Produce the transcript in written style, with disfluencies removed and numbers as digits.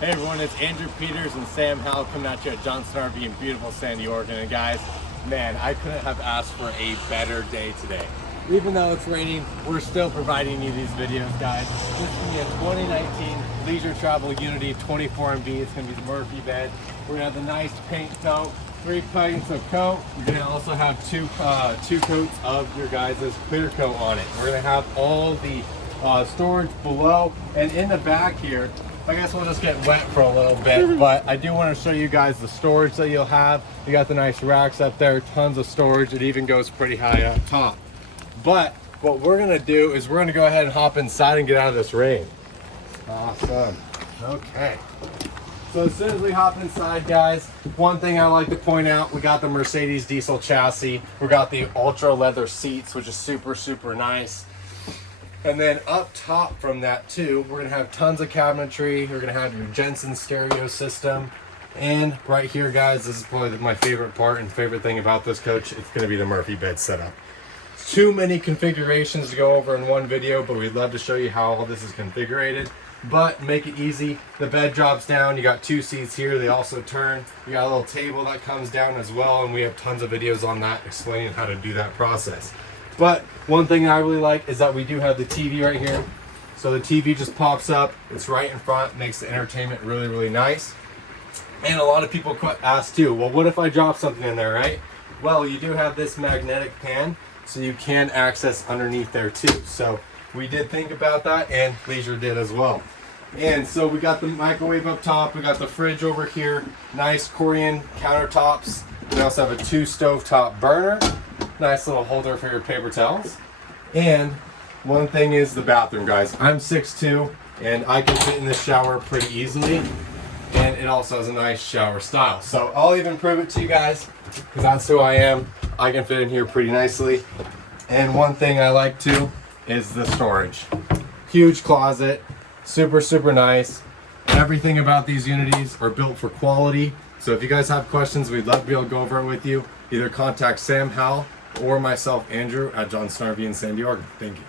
Hey everyone, it's Andrew Peters and Sam Howell coming at you at Johnson RV in beautiful Sandy, Oregon. And guys, man, I couldn't have asked for a better day today. Even though it's raining, we're still providing you these videos, guys. This is going to be a 2019 Leisure Travel Unity 24MB. It's going to be the Murphy bed. We're going to have the nice paint coat, 3 pints of coat. You're going to also have two coats of your guys' clear coat on it. We're going to have all the storage below, and in the back here, I guess we'll just get wet for a little bit, but I do want to show you guys the storage that you'll have. You got the nice racks up there, tons of storage. It even goes pretty high up top. But what we're going to do is we're going to go ahead and hop inside and get out of this rain. Awesome. Okay. So as soon as we hop inside, guys, one thing I like to point out, we got the Mercedes diesel chassis. We got the Ultraleather seats, which is super, super nice. And then up top from that too, we're gonna have tons of cabinetry. You're gonna have your Jensen stereo system. And right here, guys, this is probably my favorite part and favorite thing about this coach. It's gonna be the Murphy bed setup. Too many configurations to go over in one video, but we'd love to show you how all this is configured. But make it easy. The bed drops down. You got 2 seats here. They also turn. You got a little table that comes down as well, and we have tons of videos on that explaining how to do that process. But one thing I really like is that we do have the TV right here. So the TV just pops up. It's right in front, makes the entertainment really, really nice. And a lot of people ask too, well, what if I drop something in there, right? Well, you do have this magnetic pan, so you can access underneath there too. So we did think about that, and Leisure did as well. And so we got the microwave up top. We got the fridge over here. Nice Corian countertops. We also have a 2 stovetop burner. Nice little holder for your paper towels. And one thing is the bathroom, guys. I'm 6'2", and I can fit in this shower pretty easily. And it also has a nice shower style. So I'll even prove it to you guys, because that's who I am. I can fit in here pretty nicely. And one thing I like too is the storage. Huge closet, super, super nice. Everything about these Unities are built for quality. So if you guys have questions, we'd love to be able to go over it with you. Either contact Sam Howell or myself, Andrew, at Johnson RV in Sandy, Oregon. Thank you.